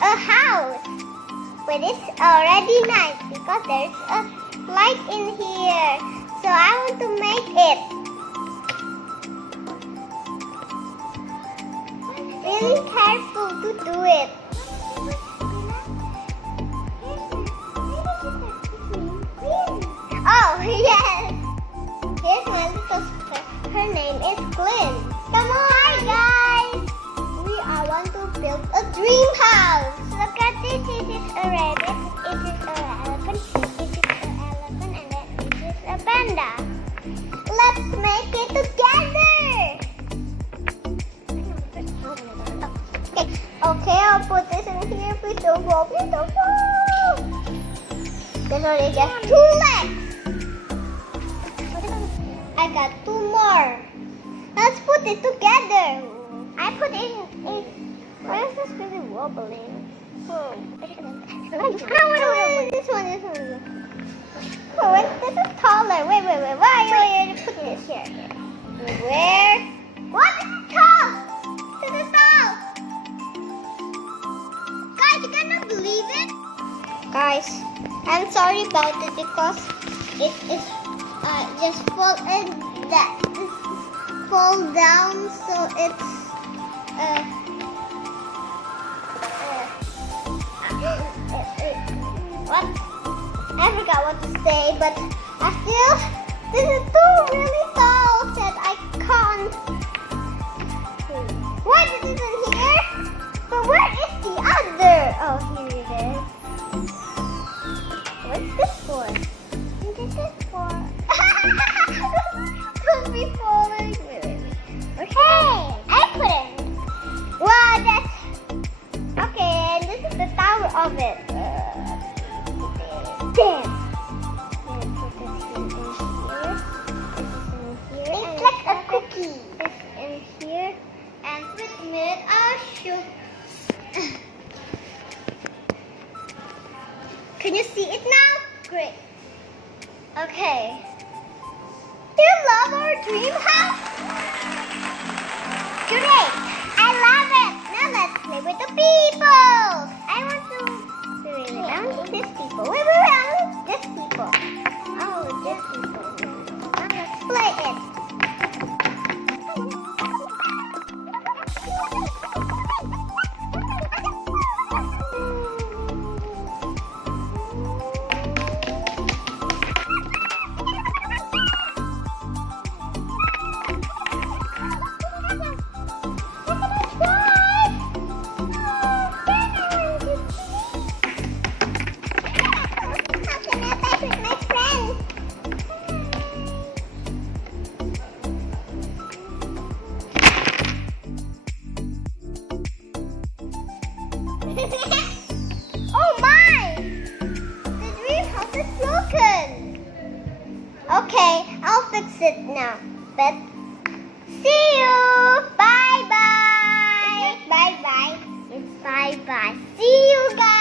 a house. But it's already night because there's a light in here. So I want to make it. Really careful to do it. Oh, yes. Here's my little sister. Her name is Glynne. Come on, hi guys. We are want to build a dream house. Look at this. This is a rabbit. This is an elephant. This is an elephant, and then this is a panda. Let's make it together. Okay, I'll put this in here. Please don't fall. Please don't fall. There's only just 2 legs. I got 2 more. Let's put it together. I put it in. Why is this really wobbling? Oh, wait, this one. Oh, wait, this is taller. Wait. Why you put this here? Where? What? This is tall. This is tall. Guys, you cannot believe it. Guys, I'm sorry about it because it is just fall and that is fall down, so it's what? I forgot what to say, but I feel this is too really tall that I can't. What is it in here? But where is the other? Oh, here it is. What's this for? This is for. Don't be falling. Okay, I put it. Wow, that's okay. And this is the tower of it. Damn. Put this in here. This is in here. It's like a cookie. This in here. And wait a minute, I'll show. Can you see it now? Great. Okay. Do you love our dream house? Great. I love it. Now let's play with the people. I want this people. Wait. I want this people. Oh, this people. Now let's play it. Oh my! The dream house is broken. Okay, I'll fix it now. But see you. Bye. It's bye. See you guys.